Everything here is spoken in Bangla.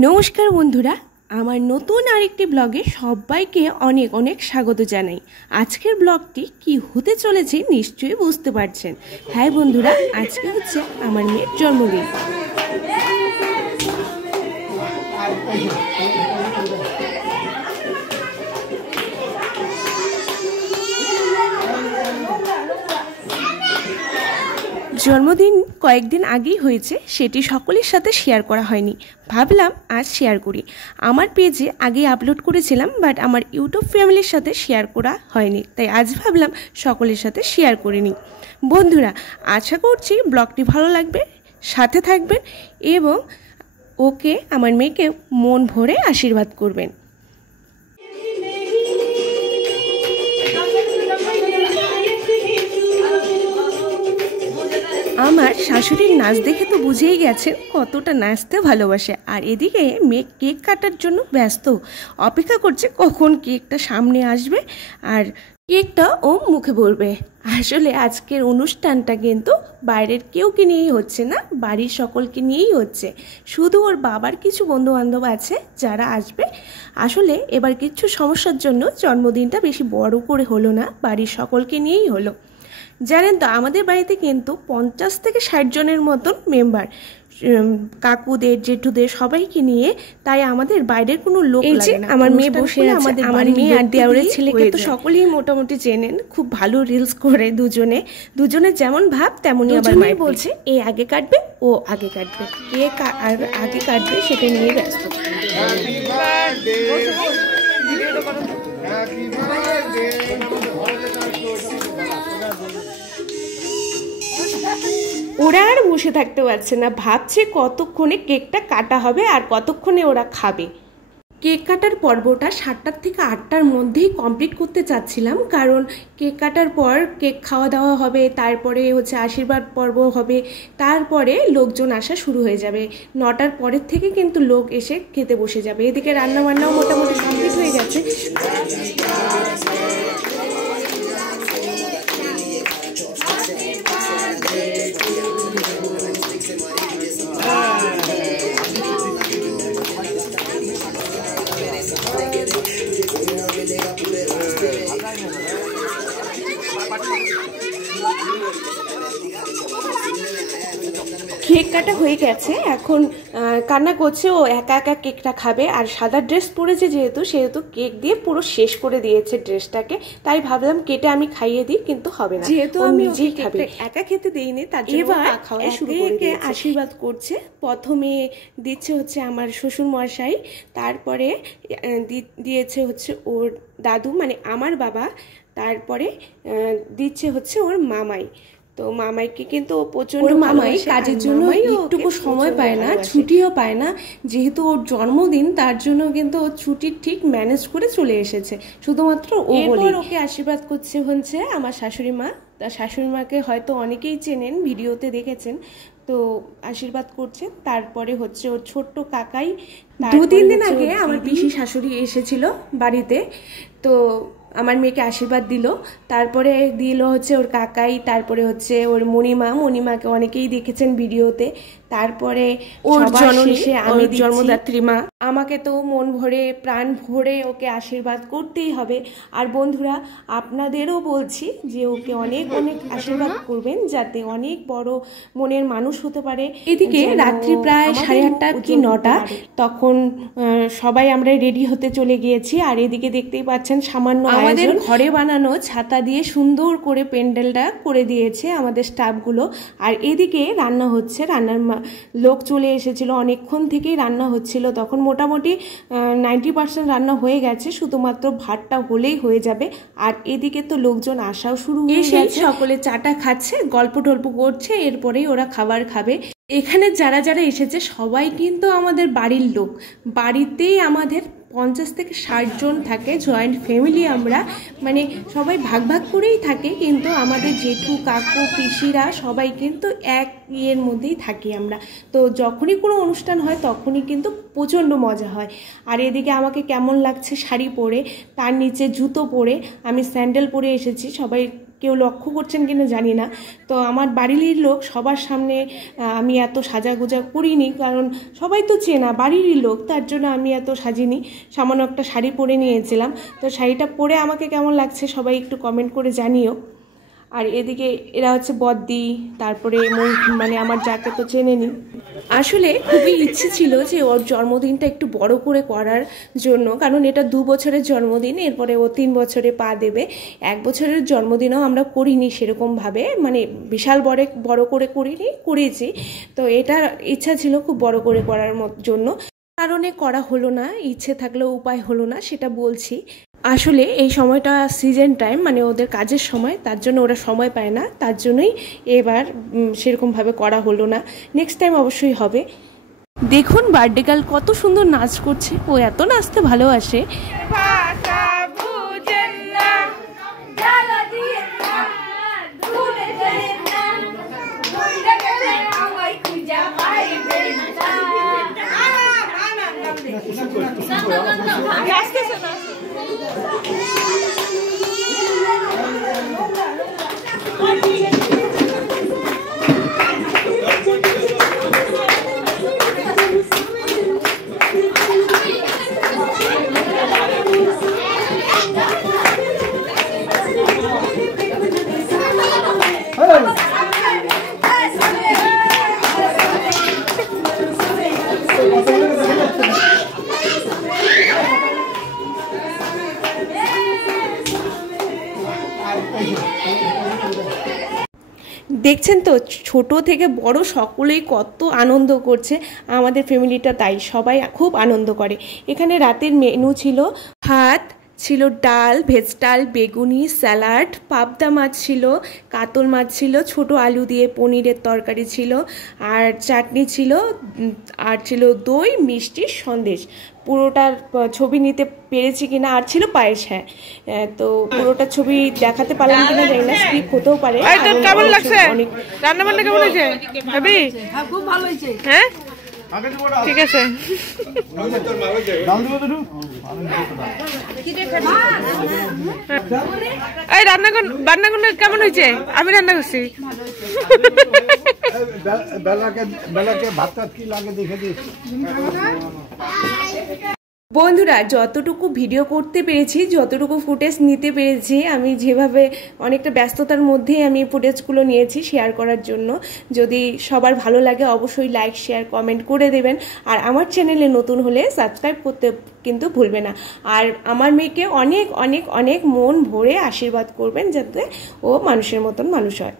নমস্কার বন্ধুরা, আমার নতুন আরেকটি ব্লগে সবাইকে অনেক অনেক স্বাগত জানাই। আজকের ব্লগটি কি হতে চলেছে নিশ্চয়ই বুঝতে পারছেন। হ্যাঁ বন্ধুরা, আজকে হচ্ছে আমার মেয়ের জন্মদিন। জন্মদিন কয়েকদিন আগেই হয়েছে, সেটি সকলের সাথে শেয়ার করা হয়নি। ভাবলাম আজ শেয়ার করি। আমার পেজে আগে আপলোড করেছিলাম, বাট আমার ইউটিউব ফ্যামিলির সাথে শেয়ার করা হয়নি, তাই আজ ভাবলাম সকলের সাথে শেয়ার করে নিই। বন্ধুরা, আশা করছি ব্লগটি ভালো লাগবে, সাথে থাকবেন এবং ওকে, আমার মেয়েকে মন ভরে আশীর্বাদ করবেন। আমার শাশুড়ির নাচ দেখে তো বুঝেই গেছেন কতটা নাচতে ভালোবাসে। আর এদিকে মেয়ে কেক কাটার জন্য ব্যস্ত, অপেক্ষা করছে কখন কেকটা সামনে আসবে আর কেকটা ও মুখে পড়বে। আসলে আজকের অনুষ্ঠানটা কিন্তু বাইরের কেউকে নিয়েই হচ্ছে না, বাড়ির সকলকে নিয়েই হচ্ছে। শুধু ওর বাবার কিছু বন্ধুবান্ধব আছে যারা আসবে। আসলে এবার কিছু সমস্যার জন্য জন্মদিনটা বেশি বড় করে হলো না, বাড়ির সকলকে নিয়েই হলো। জানেন তো, আমাদের বাড়িতে কিন্তু 50 থেকে 60 জনের মতন মেম্বার, কাকুদের জেঠুদের সবাইকে নিয়ে, তাই আমাদের বাইরের কোনো লোক লাগে না। আমার মেয়ে বসে আছে, আমার মেয়ে আর দেওরের ছেলেকে তো সকলেই মোটামুটি চেনেন, খুব ভালো রিলস করে দুজনে যেমন ভাব তেমনই। আবার মাই বলছে এ আগে কাটবে, ও আগে কাটবে, কে আর আগে কাটবে সেটা নিয়ে ব্যস্ত। ওরা আর বসে থাকতে পারছে না, ভাবছে কতক্ষণে কেকটা কাটা হবে আর কতক্ষণে ওরা খাবে। কেক কাটার পর্বটা 7টার থেকে 8টার মধ্যেই কমপ্লিট করতে চাচ্ছিলাম, কারণ কেক কাটার পর কেক খাওয়া দাওয়া হবে, তারপরে হচ্ছে আশীর্বাদ পর্ব হবে, তারপরে লোকজন আসা শুরু হয়ে যাবে। 9টার পরের থেকে কিন্তু লোক এসে খেতে বসে যাবে। এদিকে রান্না বান্নাও মোটামুটি কমপ্লিট হয়ে গেছে। কেক কাটা হয়ে গেছে, এখন কান্না করছে, ও একা একা কেকটা খাবে। আর সাদা ড্রেস পরেছে সেহেতু কেক দিয়ে পুরো শেষ করে দিয়েছে ড্রেসটাকে। তাই ভাবলাম কেটে আমি খাইয়ে দিই, কিন্তু হবে না, যেহেতু আমি নিজেই খাবে, একা খেতে দেইনি। তার জন্য এবার একে আশীর্বাদ করছে। প্রথমে দিচ্ছে হচ্ছে আমার শ্বশুর মশাই, তারপরে দিয়েছে হচ্ছে ওর দাদু মানে আমার বাবা, তারপরে দিচ্ছে হচ্ছে ওর মামাই। তো মামাইকে কিন্তু প্রচন্ড, মামাই কাজের জন্য একটুকু সময় পায় না, ছুটিও পায় না। যেহেতু ওর জন্মদিন, তার জন্য কিন্তু ও ছুটির ঠিক ম্যানেজ করে চলে এসেছে, শুধুমাত্র ও বলে। ওকে আশীর্বাদ করছে হচ্ছে আমার শাশুড়ি মা। তার শাশুড়ি মাকে হয়তো অনেকেই চেনেন, ভিডিওতে দেখেছেন, তো আশীর্বাদ করছে। তারপরে হচ্ছে ওর ছোট্ট কাকাই, 2-3 দিন আগে আমার পিসি শাশুড়ি এসেছিল বাড়িতে, তো আমার মেয়েকে আশীর্বাদ দিল। তারপরে দিল হচ্ছে ওর কাকাই, তারপরে হচ্ছে ওর মণিমাকে অনেকেই দেখেছেন ভিডিওতে। তারপরে ওর জন্মদিনে আমি জন্মদাত্রী মা, আমাকে তো মন ভরে প্রাণ ভরে ওকে আশীর্বাদ করতেই হবে। আর বন্ধুরা, আপনাদেরও বলছি যে ওকে অনেক অনেক আশীর্বাদ করবেন, যাতে অনেক বড় মনের মানুষ হতে পারে। এদিকে রাত্রি প্রায় 8:30 কি 9টা, তখন সবাই আমরা রেডি হতে চলে গিয়েছি। আর এদিকে দেখতেই পাচ্ছেন সামান্য আমাদের ঘরে বানানো ছাতা দিয়ে সুন্দর করে প্যান্ডেলটা করে দিয়েছে আমাদের স্টাফগুলো। আর এদিকে রান্না হচ্ছে, রান্নার লোক চলে এসেছিল, অনেকক্ষণ থেকেই রান্না হচ্ছিল। তখন মোটামুটি 90% রান্না হয়ে গেছে, শুধুমাত্র ভাতটা হলেই হয়ে যাবে। আর এদিকে তো লোকজন আসাও শুরু হয়ে গেছে, সকলে চাটা খাচ্ছে, গল্প টল্প করছে, এরপরেই ওরা খাবার খাবে। এখানে যারা যারা এসেছে সবাই কিন্তু আমাদের বাড়ির লোক, বাড়িতেই আমাদের 50 থেকে 60 জন থাকে, জয়েন্ট ফ্যামিলি আমরা, মানে সবাই ভাগ ভাগ করেই থাকে, কিন্তু আমাদের জেঠু কাকু পিসিরা সবাই কিন্তু এক ইয়ের মধ্যেই থাকি আমরা। তো যখনই কোনো অনুষ্ঠান হয় তখনই কিন্তু প্রচণ্ড মজা হয়। আর এদিকে আমাকে কেমন লাগছে শাড়ি পরে, তার নিচে জুতো পরে, আমি স্যান্ডেল পরে এসেছি, সবাই কেউ লক্ষ্য করছেন কিনা জানি না। তো আমার বাড়ির লোক সবার সামনে আমি এত সাজাগোজা করিনি, কারণ সবাই তো চেনা বাড়িরই লোক, তার জন্য আমি এত সাজিনি, সামান্য একটা শাড়ি পরে নিয়েছিলাম। তো শাড়িটা পরে আমাকে কেমন লাগছে সবাই একটু কমেন্ট করে জানিও। আর এদিকে এরা হচ্ছে বদ্দি, তারপরে মানে আমার যাকে তো চেনেনি। আসলে খুবই ইচ্ছে ছিল যে ওর জন্মদিনটা একটু বড় করে করার জন্য, কারণ এটা 2 বছরের জন্মদিন, এরপরে ও 3 বছরে পা দেবে। 1 বছরের জন্মদিনও আমরা করিনি সেরকমভাবে, মানে বিশাল বড় করে করেছি। তো এটা ইচ্ছা ছিল খুব বড় করে করার জন্য, কারণে করা হলো না, ইচ্ছে থাকলেও উপায় হলো না, সেটা বলছি। আসলে এই সময়টা সিজন টাইম, মানে ওদের কাজের সময়, তার জন্য ওরা সময় পায় না, তার জন্যই এবার সেরকমভাবে করা হলো না। নেক্সট টাইম অবশ্যই হবে। দেখুন বার্থডে গার্ল কত সুন্দর নাচ করছে, ও এত নাচতে ভালোবাসে। দেখছেন তো ছোট থেকে বড় সকলেই কত আনন্দ করছে আমাদের ফ্যামিলিটা, তাই সবাই খুব আনন্দ করে। এখানে রাতের মেনু ছিল ভাত ছিল, ডাল, ভেজ ডাল, বেগুনি, স্যালাড, পাবদা মাছ ছিল, কাতল মাছ ছিল, ছোট আলু দিয়ে পনিরের তরকারি ছিল, আর চাটনি ছিল, আর ছিল দই, মিষ্টি, সন্দেশ। পুরোটার ছবি নিতে পেরেছি কিনা, আর ছিল পায়েস। হ্যাঁ, তো পুরোটা ছবি দেখাতে পারলাম কিনা জানি না, স্কিপ হতেও পারে। কেমন লাগছে রান্না বান্না, কেমন হয়েছে ভাবি? খুব ভালো হয়েছে। হ্যাঁ ঠিক আছে। এই রান্না কেমন হয়েছে? আমি রান্না করছি। বেলাকে ভাত কি লাগে দেখে দিয়েছি। বন্ধুরা যতটুকু ভিডিও করতে পেরেছি, যতটুকু ফুটেজ নিতে পেরেছি, আমি যেভাবে অনেকটা ব্যস্ততার মধ্যেই আমি ফুটেজগুলো নিয়েছি শেয়ার করার জন্য। যদি সবার ভালো লাগে অবশ্যই লাইক, শেয়ার, কমেন্ট করে দেবেন। আর আমার চ্যানেলে নতুন হলে সাবস্ক্রাইব করতে কিন্তু ভুলবে না। আর আমার মেয়েকে অনেক অনেক অনেক মন ভরে আশীর্বাদ করবেন, যাতে ও মানুষের মতন মানুষ হয়।